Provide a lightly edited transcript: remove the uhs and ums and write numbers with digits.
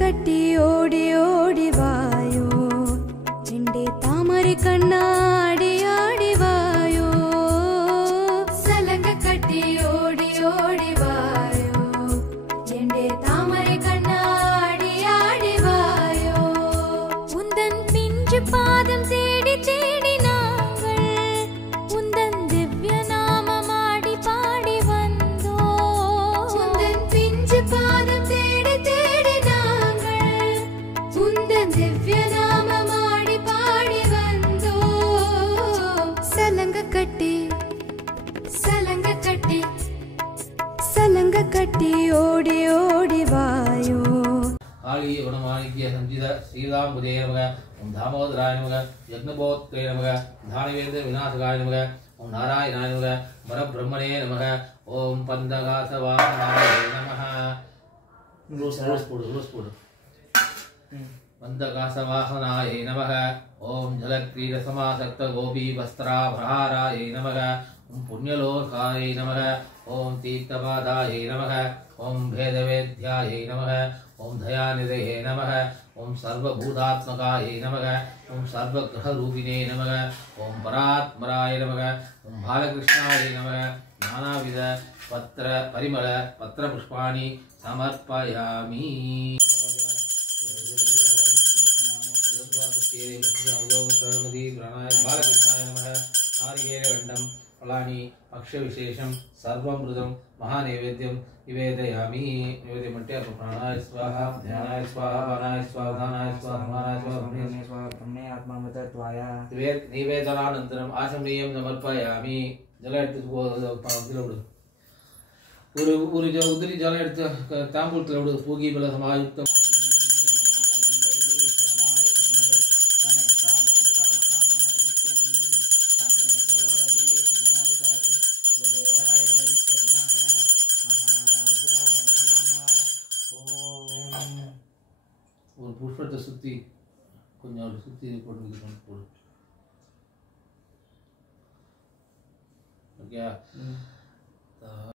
கட்டி ஓடி ஓடி வாயோ செண்டே தாமரை கண்ணாடி ஆடி வாயோ சலங்க கட்டி ஓடி ஓடி வாயோ செண்டே தாமரை கண்ணாடி ஆடி வாயோ உந்தன் பிஞ்சு பாதம் தேடி தேடி நாங்கள் உந்தன் திவ்ய நாமம் ஆடி பாடி வந்தோம் உந்தன் பிஞ்சு பாதம் தேடி தேடி நாங்கள் உந்தன் திவ்ய நாமம் ஆடி பாடி வந்தோம் சலங்க கட்டி சலங்க கட்டி சலங்க கட்டி ஓடி ஓடி வாயோ कालीय गुणमाणिक्य संचित श्रीरामबुधे नमः ओम दामोदराय नमः यज्ञबोत्रे नमः धानवेन्द्र विनाशकाय नमः ओम नारायणाय नमः परब्रह्मणे नमः ओम पंदगासवाहनाय नमः पंदगासवाहनाय नमः ओम जलक्रीडसमासक्त गोपी वस्त्राभहाराय नमः ओम पुण्यलोकाय नमः ओम तीर्थपादाय नमः ओम भेदवेद्याय नमः ओम दयानिधये नमः ओम सर्वभूतात्मकाय नमः ओम सर्वग्रहरूपिणे नमः ओम परात्मराय नमः ओम बालकृष्णाय नमः नानाविध पत्र परिमल पत्र पुष्पाणि समर्पयामि बालकृष्णाय नमः नारिकेलगण्डं फलानि अक्षविशेषं सर्वमृतं महानैवेद्यं निवेदयामि निवेद्यं मट्टे प्राणाय स्वाहा ध्यानाय स्वाहा पानाय स्वाहा धानाय स्वाहा समानाय स्वाहा ब्रह्मणे स्वाहा ब्रह्मणे आत्मामृतत्वाय निवेदनानन्तरम् आचमनीयं समर्पयामि जल எடுத்து ஒரு உதிரி ஜலம் எடுத்து தாம்பூலத்தில் விடு பூகி பல சமாயுக்தம் ஒரு புஷ்பத்தை சுற்றி கொஞ்சம் சுற்றி போட்டு போடு ஓகே